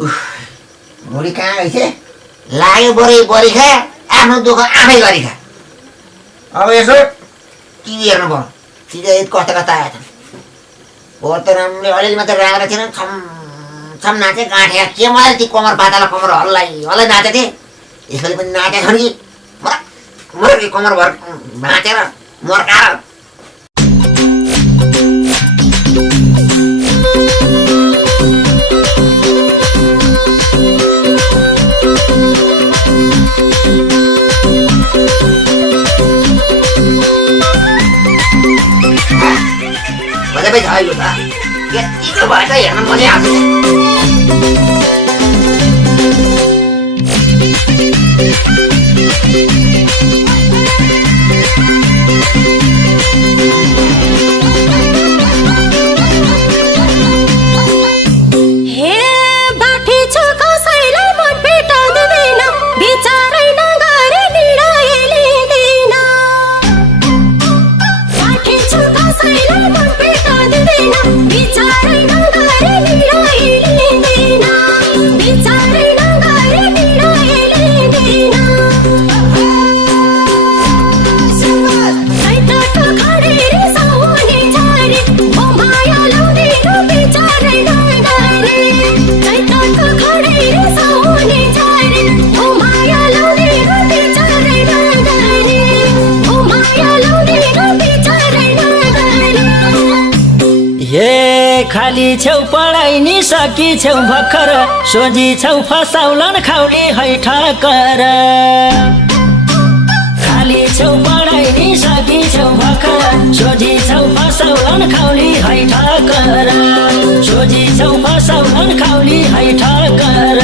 बुढी कहाँ गई थिए लाग्यो बरै बरी खा आफ्नो दुःख आफै गरी खा अब यसो टिभी हेर्नु पर्यो सिधै कस्तो कस्तो आएछ बोतरामले अलिअलि मात्रै राखेर थिएन छम नाचे गाँठे के मैले ती कमर पाताला कमर हल्लाइ नाचे थिएँ यसले पनि नाचेछ नि मर कमर भर भाँचेर मर्काएर मजा आयो त यतिको भएछ हेर्न मनै आउँछ खाली छेउ पढाइ नि सकी छेउ भर्खर सोझी छेउ फसाउलन खाउली है ठक्कर खाली छेउ पढाइ नि सकी छेउ भर्खर सोझी छेउ फसाउलन खाउली है ठक्कर सोझी छेउ फसाउलन खाउली है ठक्कर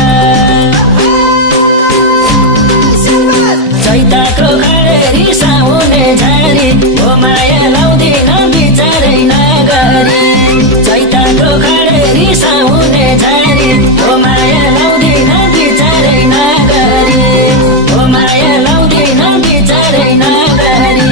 चैताको खडेरी साउने झारी हो माया लाउँदिन बिचारै नगरी चैताको खडेरी साउने झारी हो माया लाउँदिन बिचारै नगरी हो माया लाउँदिन बिचारै नगरी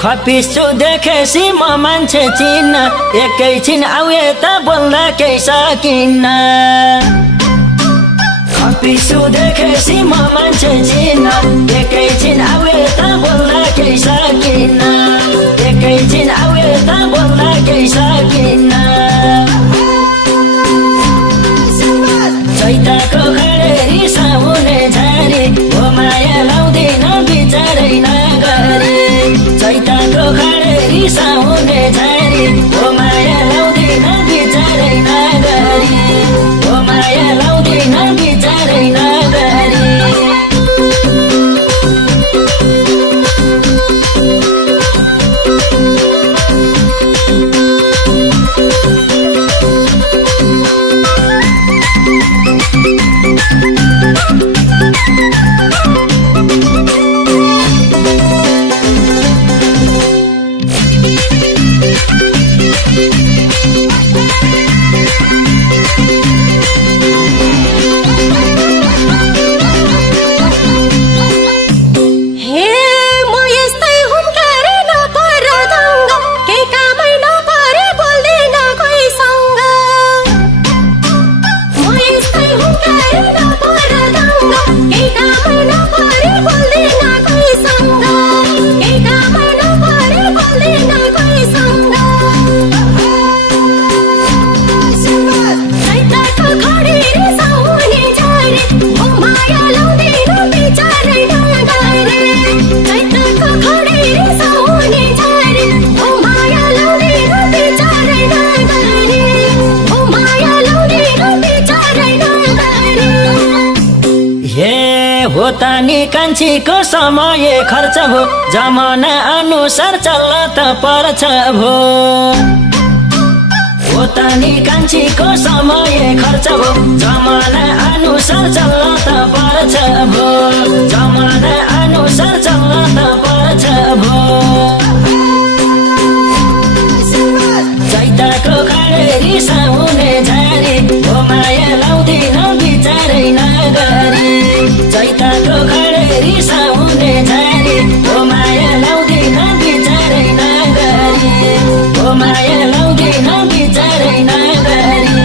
खपिसु देखेसी म मान्छे चिन्न एकैछिन आउ यता बोल्दा केही सकिन्न खपिसु देखेसी म मान्छे चिन्न एकैछिन आउ यता बोल्दा केही सकिन्न एकैछिन आउ यता बोल्दा केही सकिन्न चैताको खडेरी साउने झारी हो माया लाउँदिन बिचारै नगरी चैताको खडेरी साउने झारी हो माया लाउँदिन बिचारै नगरी हो माया लाउँदिन बिचारै नगरी Hey, कान्छीको समय खर्च भो जमाना अनुसार चल्न त पर्छ भो होतानी कान्छीको समय खर्च भो जमाना अनुसार चल्न त पर्छ भो जमाना अनुसार चल्न त पर्छ भो चैताको खडेरी साउने झारी हो माया लाउँदिन बिचारै नगरी चैताको खडेरी साउने झारी हो माया लाउँदिन बिचारै नगरी हो माया लाउँदिन बिचारै नगरी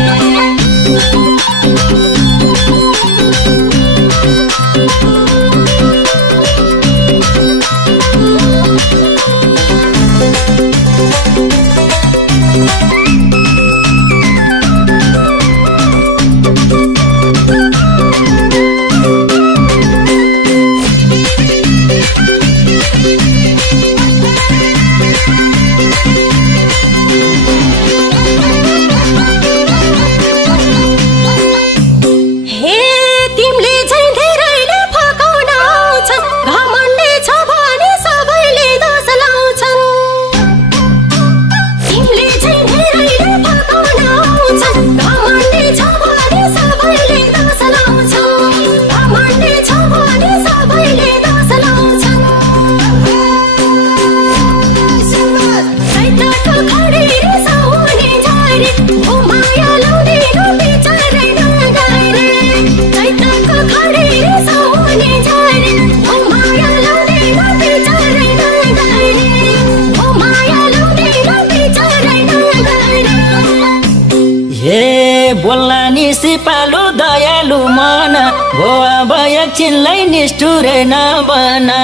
सिपालु दयालु मन भो अब एकछिनलाई निष्ठुरे नबना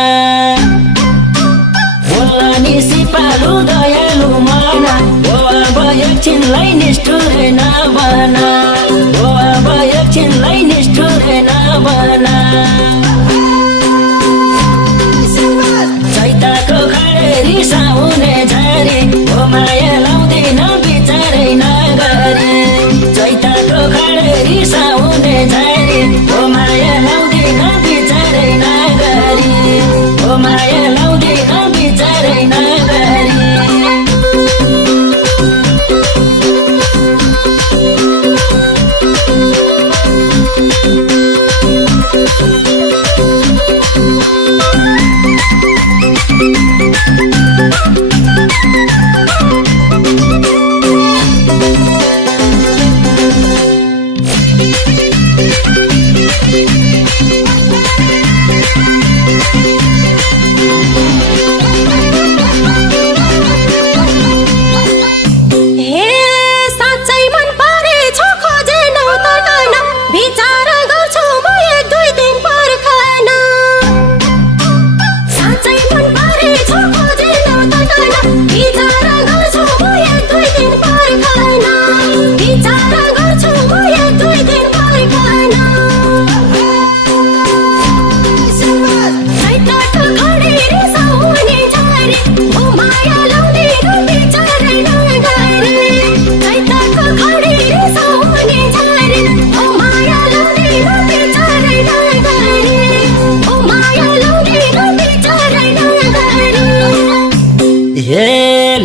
बोल्ला नि सिपालु दयालु मन भो अब एकछिनलाई निष्ठुरे नबना भो अब एकछिनलाई निष्ठुरे नबना चैताको खडेरी साउने झारी हो माया लाउँदिन बिचारै नगरी चैताको खडेरी साउने झारी हो माया लाउँदिन बिचारै नगरी हो माया लाउँदिन बिचारै नगरी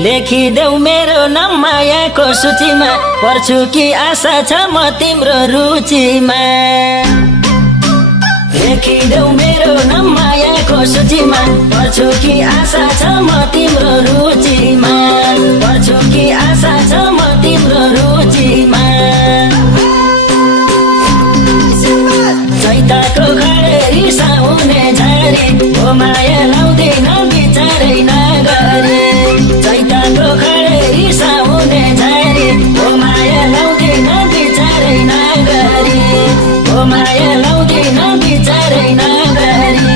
लेखिदेऊ मेरो नाम मायाको सूचीमा पर्छु कि आशा छ म तिम्रो रुचिमा लेखिदेऊ मेरो नाम मायाको सूचीमा पर्छु कि आशा छ म तिम्रो रुचिमा पर्छु कि आशा छ म तिम्रो रुचिमा चैताको खडेरी साउने झारी हो माया लाउँदिन बिचारै नगरी चैताको खडेरी साउने झारी हो माया लाउँदिन बिचारै नगरी हो माया लाउँदिन बिचारै नगरी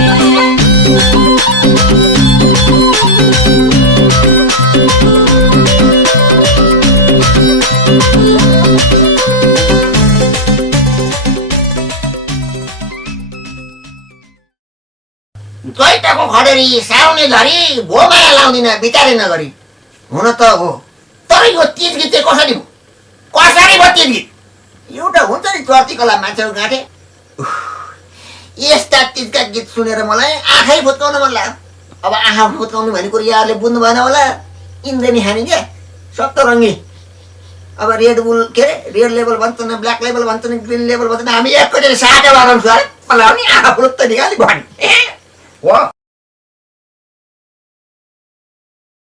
चैताको खडेरी साउने झरी भो माया लाउँदिन बिचारै नगरी हुन त हो तर यो तीज गीत चाहिँ कसरी हो कसरी भयो तीज गीत एउटा हुन्छ नि चर्ती कला मान्छेको गाँठे यस्ता तिजका गीत सुनेर मलाई आँखै फुत्काउन मन लाग्यो। अब आँखा फुत्काउनु भन्ने कुरो यहाँहरूले बुझ्नु भएन होला। इन्द्रेणी खाने क्या सप्तरङ्गी। अब रेड बुल के अरे रेड लेभल भन्छन्, ब्ल्याक लेभल भन्छन्, ग्रिन लेभल भन्छन्। हामी एकैचोटि साटो लगाउँछु अरे मलाई पनि आँखा फुरुत्त निकाली भने हो।